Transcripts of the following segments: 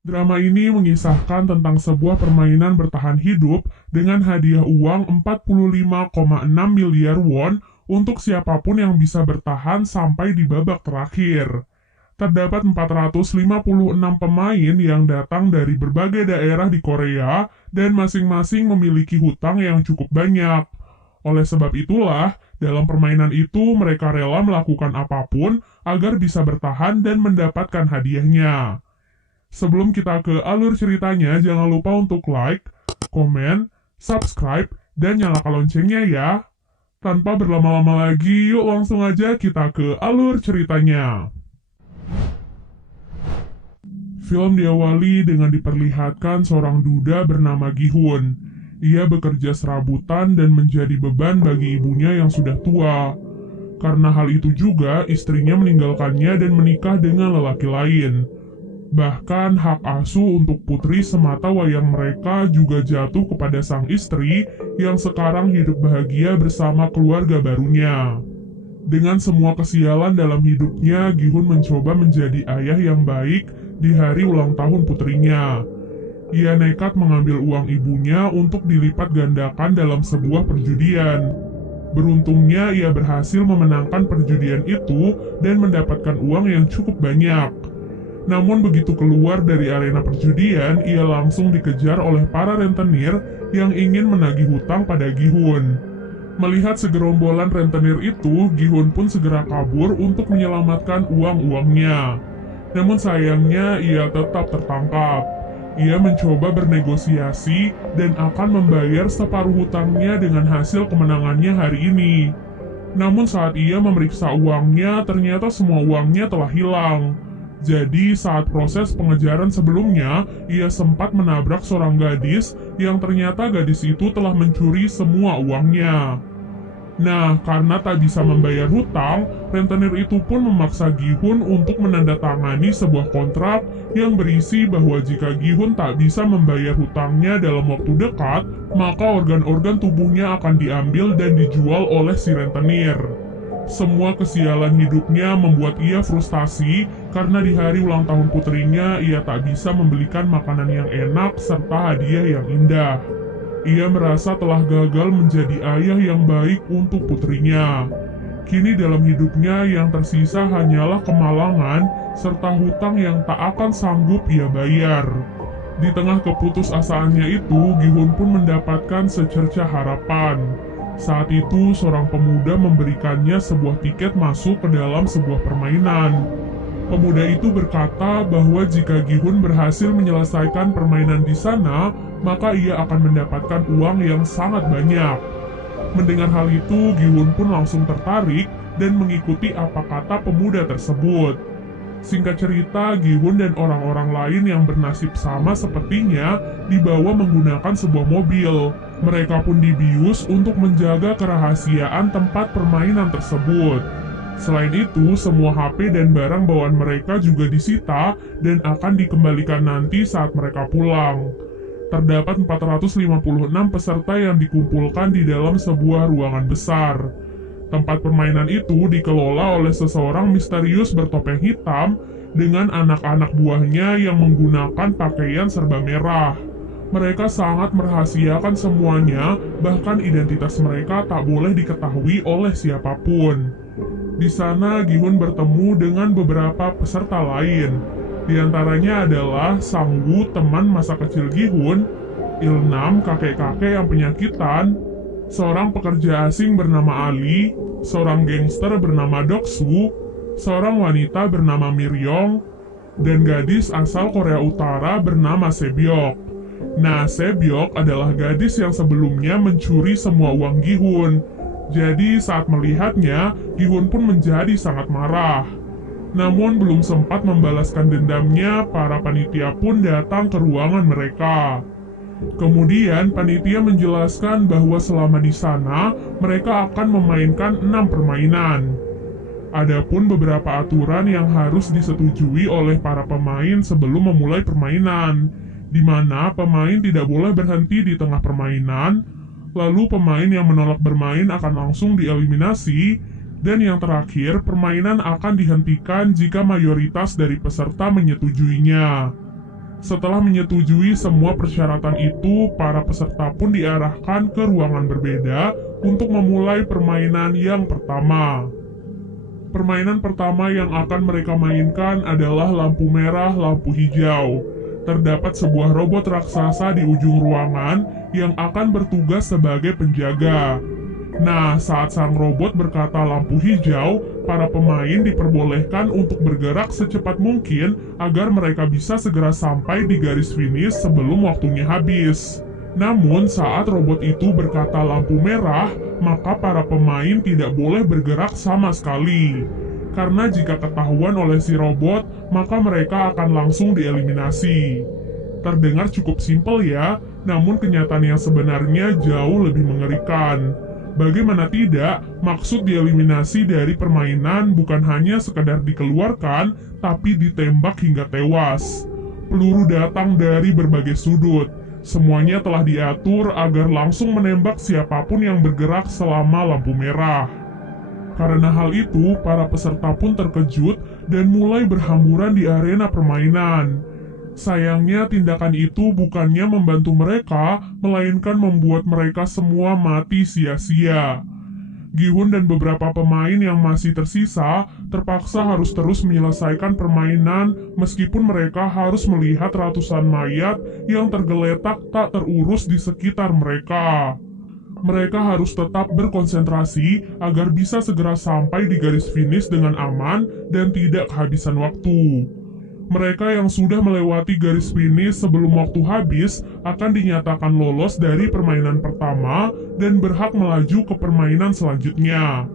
Drama ini mengisahkan tentang sebuah permainan bertahan hidup dengan hadiah uang 45,6 miliar won untuk siapapun yang bisa bertahan sampai di babak terakhir. Terdapat 456 pemain yang datang dari berbagai daerah di Korea dan masing-masing memiliki hutang yang cukup banyak. Oleh sebab itulah, dalam permainan itu mereka rela melakukan apapun agar bisa bertahan dan mendapatkan hadiahnya. Sebelum kita ke alur ceritanya, jangan lupa untuk like, komen, subscribe, dan nyalakan loncengnya ya. Tanpa berlama-lama lagi, yuk langsung aja kita ke alur ceritanya. Film diawali dengan diperlihatkan seorang duda bernama Gihun. Ia bekerja serabutan dan menjadi beban bagi ibunya yang sudah tua. Karena hal itu juga, istrinya meninggalkannya dan menikah dengan lelaki lain. Bahkan hak asuh untuk putri semata wayang mereka juga jatuh kepada sang istri yang sekarang hidup bahagia bersama keluarga barunya. Dengan semua kesialan dalam hidupnya, Gihun mencoba menjadi ayah yang baik di hari ulang tahun putrinya. Ia nekat mengambil uang ibunya untuk dilipat gandakan dalam sebuah perjudian. Beruntungnya ia berhasil memenangkan perjudian itu dan mendapatkan uang yang cukup banyak. Namun begitu keluar dari arena perjudian, ia langsung dikejar oleh para rentenir yang ingin menagih hutang pada Gihun. Melihat segerombolan rentenir itu, Gihun pun segera kabur untuk menyelamatkan uang-uangnya. Namun sayangnya ia tetap tertangkap. Ia mencoba bernegosiasi dan akan membayar separuh hutangnya dengan hasil kemenangannya hari ini. Namun saat ia memeriksa uangnya, ternyata semua uangnya telah hilang. Jadi saat proses pengejaran sebelumnya, ia sempat menabrak seorang gadis yang ternyata gadis itu telah mencuri semua uangnya. Nah, karena tak bisa membayar hutang, rentenir itu pun memaksa Gihun untuk menandatangani sebuah kontrak yang berisi bahwa jika Gihun tak bisa membayar hutangnya dalam waktu dekat, maka organ-organ tubuhnya akan diambil dan dijual oleh si rentenir. Semua kesialan hidupnya membuat ia frustasi karena di hari ulang tahun putrinya ia tak bisa membelikan makanan yang enak serta hadiah yang indah. Ia merasa telah gagal menjadi ayah yang baik untuk putrinya. Kini dalam hidupnya yang tersisa hanyalah kemalangan serta hutang yang tak akan sanggup ia bayar. Di tengah keputusasaannya itu, Gihun pun mendapatkan secercah harapan. Saat itu, seorang pemuda memberikannya sebuah tiket masuk ke dalam sebuah permainan. Pemuda itu berkata bahwa jika Gihun berhasil menyelesaikan permainan di sana, maka ia akan mendapatkan uang yang sangat banyak. Mendengar hal itu, Gihun pun langsung tertarik dan mengikuti apa kata pemuda tersebut. Singkat cerita, Gihun dan orang-orang lain yang bernasib sama sepertinya dibawa menggunakan sebuah mobil. Mereka pun dibius untuk menjaga kerahasiaan tempat permainan tersebut. Selain itu, semua HP dan barang bawaan mereka juga disita dan akan dikembalikan nanti saat mereka pulang. Terdapat 456 peserta yang dikumpulkan di dalam sebuah ruangan besar. Tempat permainan itu dikelola oleh seseorang misterius bertopeng hitam dengan anak-anak buahnya yang menggunakan pakaian serba merah. Mereka sangat merahasiakan semuanya, bahkan identitas mereka tak boleh diketahui oleh siapapun. Di sana, Gihun bertemu dengan beberapa peserta lain. Di antaranya adalah Sangwoo, teman masa kecil Gihun, Ilnam, kakek-kakek yang penyakitan, seorang pekerja asing bernama Ali, seorang gangster bernama Doksu, seorang wanita bernama Miryong, dan gadis asal Korea Utara bernama Sebyok. Nah, Sebyok adalah gadis yang sebelumnya mencuri semua uang Gihun. Jadi saat melihatnya, Gihun pun menjadi sangat marah. Namun belum sempat membalaskan dendamnya, para panitia pun datang ke ruangan mereka. Kemudian panitia menjelaskan bahwa selama di sana, mereka akan memainkan 6 permainan. Adapun beberapa aturan yang harus disetujui oleh para pemain sebelum memulai permainan, di mana pemain tidak boleh berhenti di tengah permainan, lalu pemain yang menolak bermain akan langsung dieliminasi, dan yang terakhir, permainan akan dihentikan jika mayoritas dari peserta menyetujuinya. Setelah menyetujui semua persyaratan itu, para peserta pun diarahkan ke ruangan berbeda untuk memulai permainan yang pertama. Permainan pertama yang akan mereka mainkan adalah lampu merah, lampu hijau. Terdapat sebuah robot raksasa di ujung ruangan yang akan bertugas sebagai penjaga. Nah, saat sang robot berkata lampu hijau, para pemain diperbolehkan untuk bergerak secepat mungkin agar mereka bisa segera sampai di garis finish sebelum waktunya habis. Namun, saat robot itu berkata lampu merah, maka para pemain tidak boleh bergerak sama sekali. Karena jika ketahuan oleh si robot, maka mereka akan langsung dieliminasi. Terdengar cukup simpel ya, namun kenyataan yang sebenarnya jauh lebih mengerikan. Bagaimana tidak, maksud dieliminasi dari permainan bukan hanya sekedar dikeluarkan, tapi ditembak hingga tewas. Peluru datang dari berbagai sudut. Semuanya telah diatur agar langsung menembak siapapun yang bergerak selama lampu merah. Karena hal itu, para peserta pun terkejut dan mulai berhamburan di arena permainan. Sayangnya tindakan itu bukannya membantu mereka, melainkan membuat mereka semua mati sia-sia. Gi-hun dan beberapa pemain yang masih tersisa terpaksa harus terus menyelesaikan permainan meskipun mereka harus melihat ratusan mayat yang tergeletak tak terurus di sekitar mereka. Mereka harus tetap berkonsentrasi agar bisa segera sampai di garis finish dengan aman dan tidak kehabisan waktu. Mereka yang sudah melewati garis finish sebelum waktu habis akan dinyatakan lolos dari permainan pertama dan berhak melaju ke permainan selanjutnya.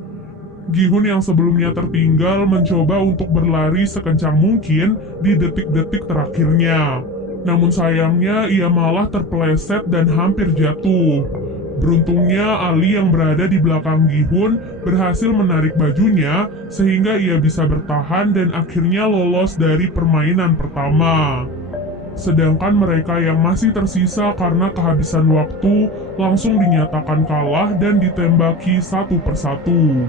Gi-hun yang sebelumnya tertinggal mencoba untuk berlari sekencang mungkin di detik-detik terakhirnya. Namun sayangnya ia malah terpeleset dan hampir jatuh. Beruntungnya Ali yang berada di belakang Gi-hun berhasil menarik bajunya sehingga ia bisa bertahan dan akhirnya lolos dari permainan pertama. Sedangkan mereka yang masih tersisa karena kehabisan waktu langsung dinyatakan kalah dan ditembaki satu persatu.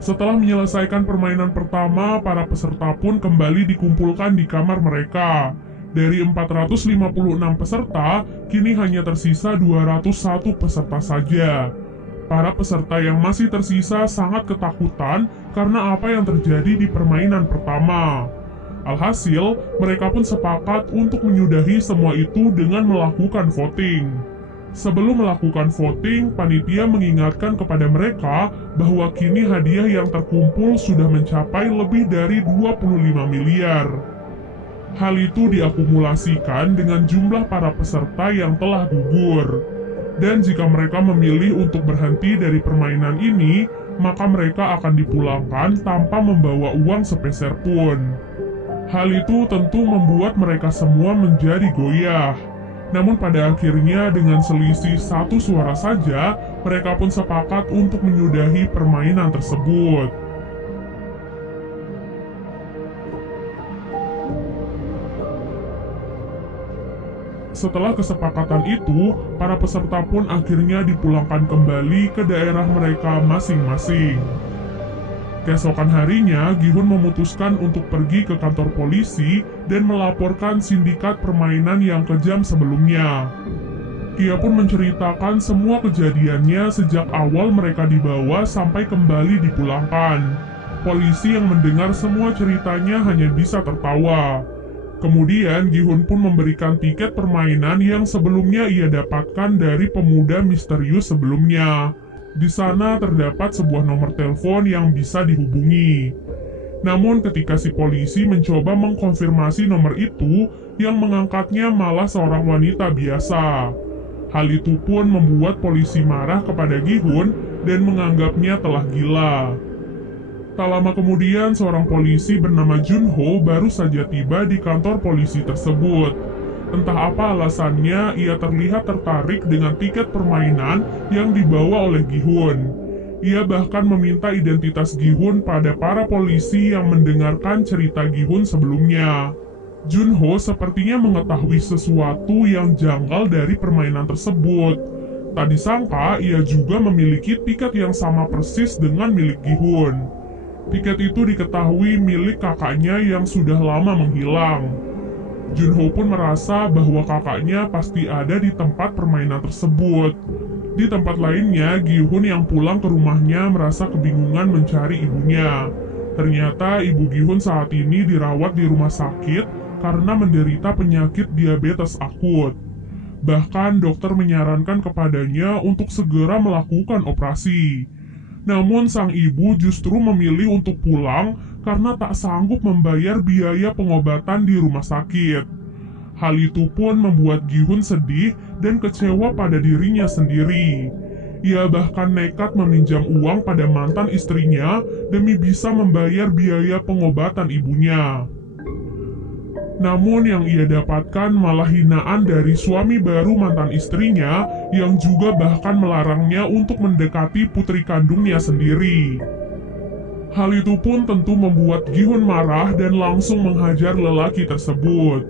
Setelah menyelesaikan permainan pertama, para peserta pun kembali dikumpulkan di kamar mereka. Dari 456 peserta, kini hanya tersisa 201 peserta saja. Para peserta yang masih tersisa sangat ketakutan karena apa yang terjadi di permainan pertama. Alhasil, mereka pun sepakat untuk menyudahi semua itu dengan melakukan voting. Sebelum melakukan voting, panitia mengingatkan kepada mereka bahwa kini hadiah yang terkumpul sudah mencapai lebih dari 25 miliar. Hal itu diakumulasikan dengan jumlah para peserta yang telah gugur. Dan jika mereka memilih untuk berhenti dari permainan ini, maka mereka akan dipulangkan tanpa membawa uang sepeser pun. Hal itu tentu membuat mereka semua menjadi goyah. Namun pada akhirnya dengan selisih satu suara saja, mereka pun sepakat untuk menyudahi permainan tersebut. Setelah kesepakatan itu, para peserta pun akhirnya dipulangkan kembali ke daerah mereka masing-masing. Keesokan harinya, Gi-hun memutuskan untuk pergi ke kantor polisi dan melaporkan sindikat permainan yang kejam sebelumnya. Ia pun menceritakan semua kejadiannya sejak awal mereka dibawa sampai kembali dipulangkan. Polisi yang mendengar semua ceritanya hanya bisa tertawa. Kemudian Gi-hun pun memberikan tiket permainan yang sebelumnya ia dapatkan dari pemuda misterius sebelumnya. Di sana terdapat sebuah nomor telepon yang bisa dihubungi. Namun ketika si polisi mencoba mengkonfirmasi nomor itu, yang mengangkatnya malah seorang wanita biasa. Hal itu pun membuat polisi marah kepada Gi-hun dan menganggapnya telah gila. Tak lama kemudian, seorang polisi bernama Junho baru saja tiba di kantor polisi tersebut. Entah apa alasannya, ia terlihat tertarik dengan tiket permainan yang dibawa oleh Gi-hun. Ia bahkan meminta identitas Gi-hun pada para polisi yang mendengarkan cerita Gi-hun sebelumnya. Junho sepertinya mengetahui sesuatu yang janggal dari permainan tersebut. Tak disangka, ia juga memiliki tiket yang sama persis dengan milik Gi-hun. Tiket itu diketahui milik kakaknya yang sudah lama menghilang. Junho pun merasa bahwa kakaknya pasti ada di tempat permainan tersebut. Di tempat lainnya, Gi-hun yang pulang ke rumahnya merasa kebingungan mencari ibunya. Ternyata ibu Gi-hun saat ini dirawat di rumah sakit karena menderita penyakit diabetes akut. Bahkan dokter menyarankan kepadanya untuk segera melakukan operasi. Namun sang ibu justru memilih untuk pulang karena tak sanggup membayar biaya pengobatan di rumah sakit. Hal itu pun membuat Gi-hun sedih dan kecewa pada dirinya sendiri. Ia bahkan nekat meminjam uang pada mantan istrinya demi bisa membayar biaya pengobatan ibunya. Namun yang ia dapatkan malah hinaan dari suami baru mantan istrinya yang juga bahkan melarangnya untuk mendekati putri kandungnya sendiri. Hal itu pun tentu membuat Gi-hun marah dan langsung menghajar lelaki tersebut.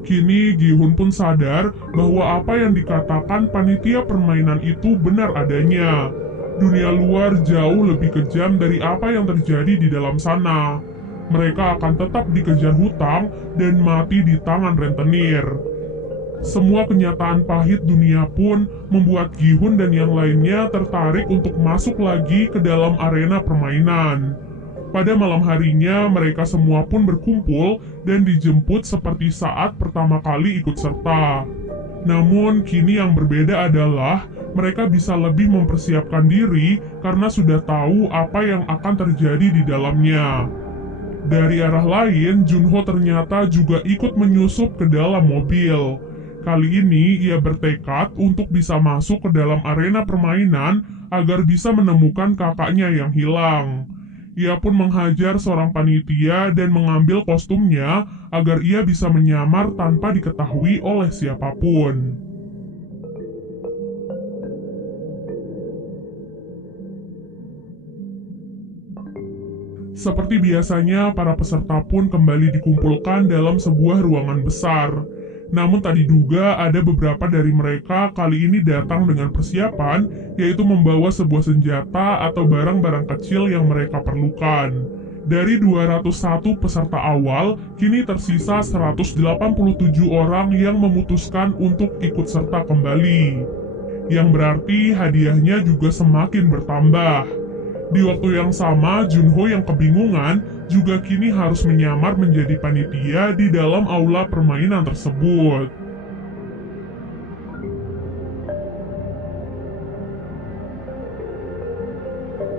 Kini Gi-hun pun sadar bahwa apa yang dikatakan panitia permainan itu benar adanya. Dunia luar jauh lebih kejam dari apa yang terjadi di dalam sana. Mereka akan tetap dikejar hutang dan mati di tangan rentenir. Semua kenyataan pahit dunia pun membuat Gi-hun dan yang lainnya tertarik untuk masuk lagi ke dalam arena permainan. Pada malam harinya, mereka semua pun berkumpul dan dijemput seperti saat pertama kali ikut serta. Namun, kini yang berbeda adalah mereka bisa lebih mempersiapkan diri karena sudah tahu apa yang akan terjadi di dalamnya. Dari arah lain, Junho ternyata juga ikut menyusup ke dalam mobil. Kali ini, ia bertekad untuk bisa masuk ke dalam arena permainan agar bisa menemukan kakaknya yang hilang. Ia pun menghajar seorang panitia dan mengambil kostumnya agar ia bisa menyamar tanpa diketahui oleh siapapun. Seperti biasanya, para peserta pun kembali dikumpulkan dalam sebuah ruangan besar. Namun tak diduga ada beberapa dari mereka kali ini datang dengan persiapan, yaitu membawa sebuah senjata atau barang-barang kecil yang mereka perlukan. Dari 201 peserta awal, kini tersisa 187 orang yang memutuskan untuk ikut serta kembali. Yang berarti hadiahnya juga semakin bertambah. Di waktu yang sama, Junho yang kebingungan juga kini harus menyamar menjadi panitia di dalam aula permainan tersebut.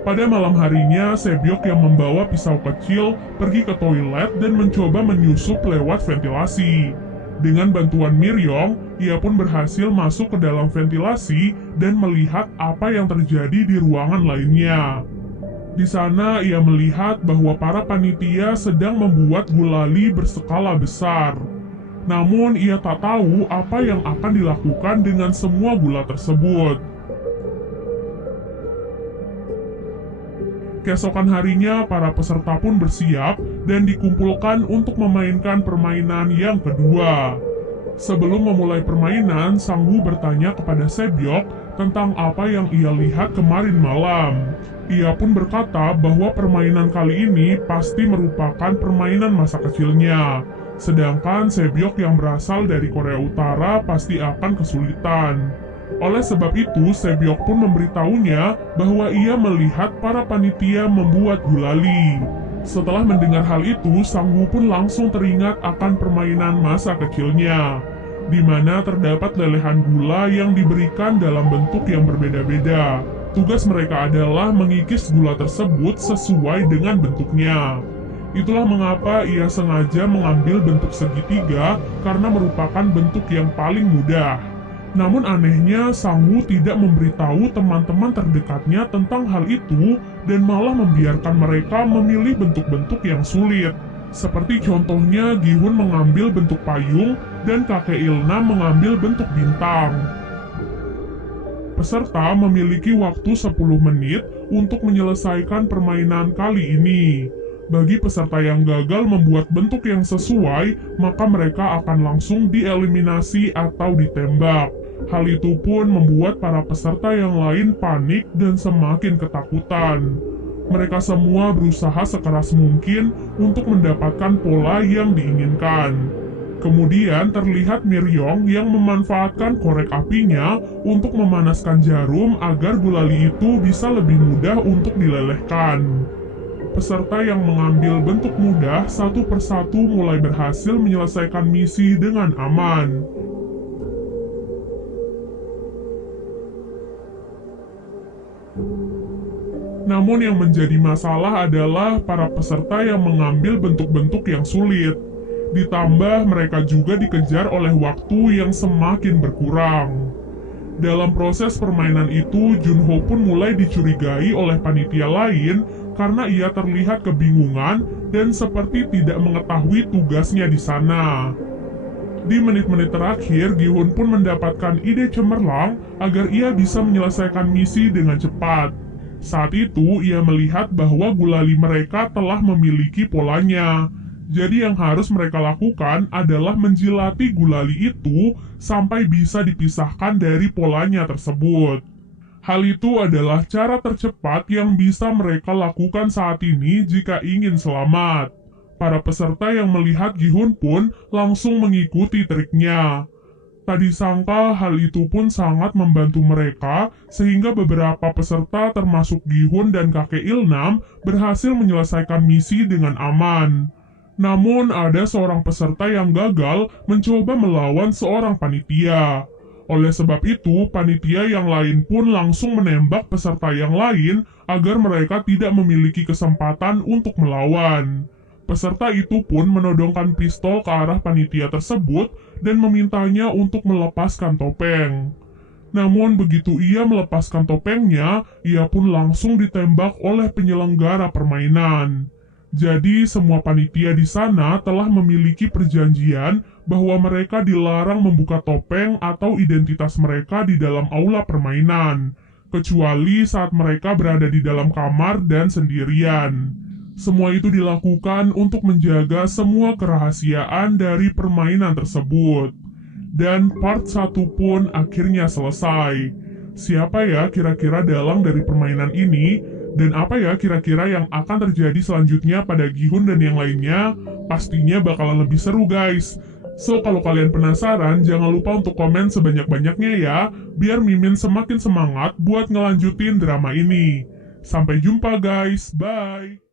Pada malam harinya, Sebyok yang membawa pisau kecil pergi ke toilet dan mencoba menyusup lewat ventilasi. Dengan bantuan Miryong, ia pun berhasil masuk ke dalam ventilasi dan melihat apa yang terjadi di ruangan lainnya. Di sana ia melihat bahwa para panitia sedang membuat gulali berskala besar. Namun ia tak tahu apa yang akan dilakukan dengan semua gula tersebut. Keesokan harinya para peserta pun bersiap dan dikumpulkan untuk memainkan permainan yang kedua. Sebelum memulai permainan, Sang Woo bertanya kepada Sebyok tentang apa yang ia lihat kemarin malam. Ia pun berkata bahwa permainan kali ini pasti merupakan permainan masa kecilnya. Sedangkan Sebyok yang berasal dari Korea Utara pasti akan kesulitan. Oleh sebab itu, Sebyok pun memberitahunya bahwa ia melihat para panitia membuat gulali. Setelah mendengar hal itu, Sang Woo pun langsung teringat akan permainan masa kecilnya, di mana terdapat lelehan gula yang diberikan dalam bentuk yang berbeda-beda. Tugas mereka adalah mengikis gula tersebut sesuai dengan bentuknya. Itulah mengapa ia sengaja mengambil bentuk segitiga karena merupakan bentuk yang paling mudah. Namun anehnya, Sang Woo tidak memberitahu teman-teman terdekatnya tentang hal itu dan malah membiarkan mereka memilih bentuk-bentuk yang sulit. Seperti contohnya Gi-hun mengambil bentuk payung dan kakek Ilna mengambil bentuk bintang. Peserta memiliki waktu 10 menit untuk menyelesaikan permainan kali ini. Bagi peserta yang gagal membuat bentuk yang sesuai, maka mereka akan langsung dieliminasi atau ditembak. Hal itu pun membuat para peserta yang lain panik dan semakin ketakutan. Mereka semua berusaha sekeras mungkin untuk mendapatkan pola yang diinginkan. Kemudian terlihat Miryong yang memanfaatkan korek apinya untuk memanaskan jarum agar gulali itu bisa lebih mudah untuk dilelehkan. Peserta yang mengambil bentuk mudah satu persatu mulai berhasil menyelesaikan misi dengan aman. Namun yang menjadi masalah adalah para peserta yang mengambil bentuk-bentuk yang sulit. Ditambah mereka juga dikejar oleh waktu yang semakin berkurang. Dalam proses permainan itu, Junho pun mulai dicurigai oleh panitia lain karena ia terlihat kebingungan dan seperti tidak mengetahui tugasnya di sana. Di menit-menit terakhir, Gi-hun pun mendapatkan ide cemerlang agar ia bisa menyelesaikan misi dengan cepat. Saat itu, ia melihat bahwa gulali mereka telah memiliki polanya. Jadi yang harus mereka lakukan adalah menjilati gulali itu sampai bisa dipisahkan dari polanya tersebut. Hal itu adalah cara tercepat yang bisa mereka lakukan saat ini jika ingin selamat. Para peserta yang melihat Gi-hun pun langsung mengikuti triknya. Tadi sangka hal itu pun sangat membantu mereka sehingga beberapa peserta termasuk Gi-hun dan kakek Ilnam berhasil menyelesaikan misi dengan aman. Namun ada seorang peserta yang gagal mencoba melawan seorang panitia. Oleh sebab itu, panitia yang lain pun langsung menembak peserta yang lain agar mereka tidak memiliki kesempatan untuk melawan. Peserta itu pun menodongkan pistol ke arah panitia tersebut dan memintanya untuk melepaskan topeng. Namun begitu ia melepaskan topengnya, ia pun langsung ditembak oleh penyelenggara permainan. Jadi semua panitia di sana telah memiliki perjanjian bahwa mereka dilarang membuka topeng atau identitas mereka di dalam aula permainan, kecuali saat mereka berada di dalam kamar dan sendirian. Semua itu dilakukan untuk menjaga semua kerahasiaan dari permainan tersebut. Dan part 1 pun akhirnya selesai. Siapa ya kira-kira dalang dari permainan ini? Dan apa ya kira-kira yang akan terjadi selanjutnya pada Gi-hun dan yang lainnya? Pastinya bakalan lebih seru guys. So kalau kalian penasaran, jangan lupa untuk komen sebanyak-banyaknya ya, biar Mimin semakin semangat buat ngelanjutin drama ini. Sampai jumpa guys, bye!